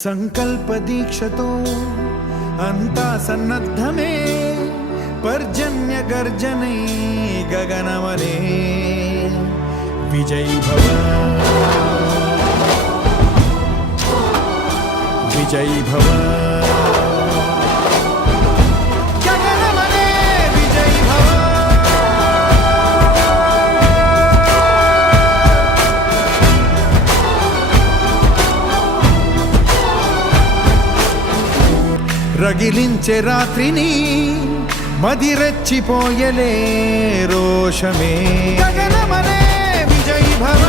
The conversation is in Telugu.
संकल्प दीक्षतो अंता सन्नद्धमे पर्जन्य गर्जने गगनवने विजयी भव विजयी भव गगनवने विजयी भव రగిలించే రాత్రిని మదిరెచ్చిపోయలే రోషమే గగనమనే విజయీ భవ